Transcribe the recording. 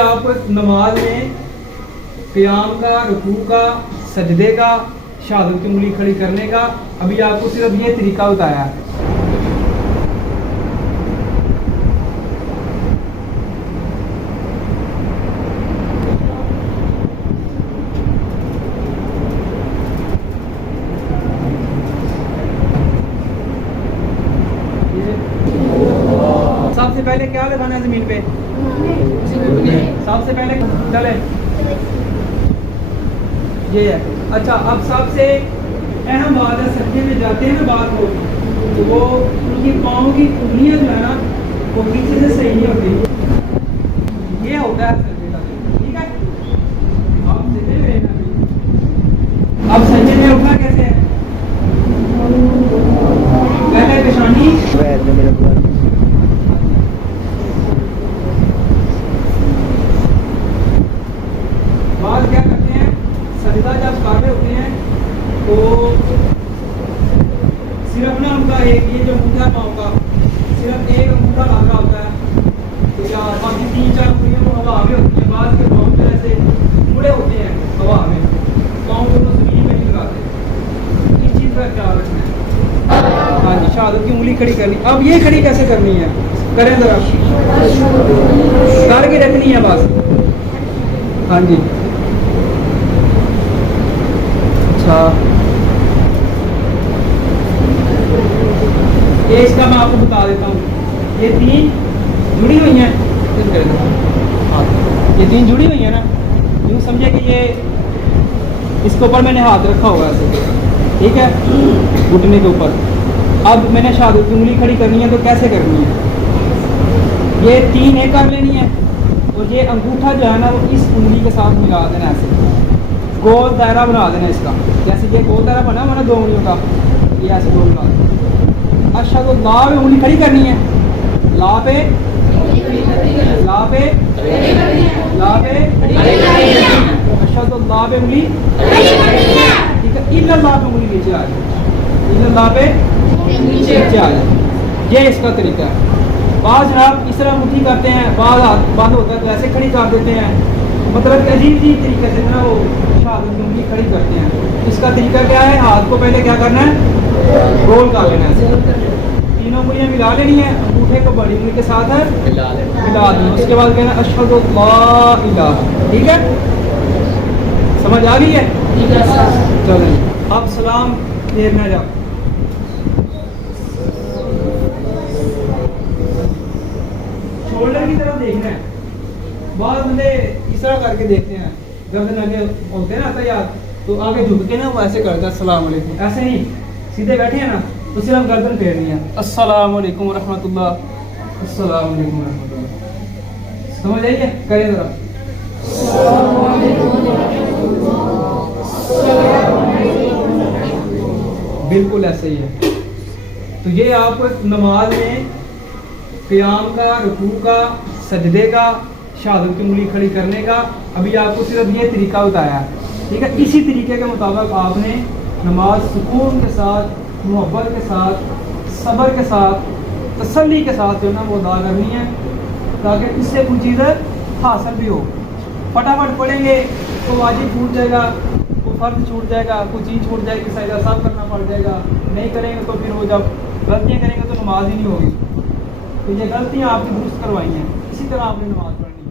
आप नमाज में क़याम का, रुकू का, सजदे का, शहादत की उंगली खड़ी करने का अभी आपको सिर्फ ये तरीका बताया है। सबसे पहले क्या लगाना है जमीन पे? सबसे पहले चले ये है। अच्छा, अब सबसे अहम बात है, सज्जे में जाते हैं ना बात हो तो वो उनकी पाँव की उंगलियां जो है ना वो पीछे से सही नहीं होती। ये होता है सज्जे का, ठीक है। आप सज्जे में रहना। अब सज्जे में उठना कैसे है? पहले पेशानी बाद क्या करते हैं, सजदा जब कर रहे होते हैं तो सिर्फ ना उनका एक ये जो अंगूठा पाँव का सिर्फ एक अंगूठा लग रहा होता है, तो या बाकी 3-4 उंगलियां वो हवा में होती है। बाद के पाँव जो ऐसे मुड़े होते हैं हवा में, पाँव दोनों जमीन में नहीं लगाते। इस चीज़ का ख्याल रखना है। हाँ जी, शहादत की उंगली खड़ी करनी। अब ये खड़ी कैसे करनी है, करें जरा, करके रखनी है बस। हाँ जी, अच्छा, ये इसका मैं आपको बता देता हूँ। ये 3 जुड़ी हुई हैं, हाँ ये 3 जुड़ी हुई हैं ना, यूँ समझे कि ये इसके ऊपर मैंने हाथ रखा हुआ है ऐसे, ठीक है, घुटने के ऊपर। अब मैंने शहादत की उंगली खड़ी करनी है तो कैसे करनी है? ये 3 एक कर लेनी है और ये अंगूठा जो है ना वो इस उंगली के साथ मिला देना, ऐसे गोल दायरा बना देना इसका। जैसे ये गोल दायरा बना हुआ ना 2 उंगलियों का, ये ऐसे गोल बना देना। अच्छा, तो ला पे उंगली खड़ी करनी है, ला पे ला पे ला पे। अच्छा, तो ला पे उंगली, ठीक है, इल्ला ला पे उंगली नीचे आ जाए, इल्ला ला पे नीचे आ जाए। ये इसका तरीका है। बाद जनाब इस तरह मुट्ठी करते हैं, बाद हाथ बंद होता है तो ऐसे खड़ी कर देते हैं। मतलब अजीब तरीके से ना वो शहादत की उंगली खड़ी करते हैं। इसका तरीका क्या है, हाथ को पहले क्या करना है, गोल कर लेना है, 3 उंगलियां मिला लेनी है, अंगूठे को बड़ी उंगली के साथ है मिला देना। उसके बाद कहना अशहदु ला इलाहा, ठीक है, समझ आ गई है? चलो अब सलाम फेरना जाओ। शोल्डर की तरफ देखना है, बहुत बंदे इस तरह करके देखते हैं, गर्दन आगे होते हैं ना तैयार तो आगे झुक के ना वो ऐसे करते हैं अस्सलाम वालेकुम, ऐसे नहीं, सीधे बैठे हैं ना तो सिर्फ गर्दन फेरनी है, अस्सलाम वालेकुम रहमतुल्लाह, अस्सलाम वालेकुम रहमतुल्लाह। समझ आइए, करें जरा। बिल्कुल ऐसे ही है। तो ये आप नमाज में क़याम का, रुकू का, सजदे का, शहादत की उंगली खड़ी करने का अभी आपको सिर्फ ये तरीका बताया है, ठीक है। इसी तरीके के मुताबिक आपने नमाज सुकून के साथ, मोहब्बत के साथ, सब्र के साथ, तसल्ली के साथ जो है ना वो अदा करनी है, ताकि इससे कुछ चीज़ हासिल भी हो। फटाफट पढ़ेंगे तो वाजिब छूट जाएगा, कोई फ़र्ज छूट जाएगा, कोई चीज़ छूट जाएगी, सजदा सब करना पड़ जाएगा। नहीं करेंगे तो फिर वो जब गलतियाँ करेंगे तो नमाज ही नहीं होगी। तो ये गलतियाँ आपकी दुरुस्त करवाई हैं, इसी तरह आपने नमाज पढ़नी है।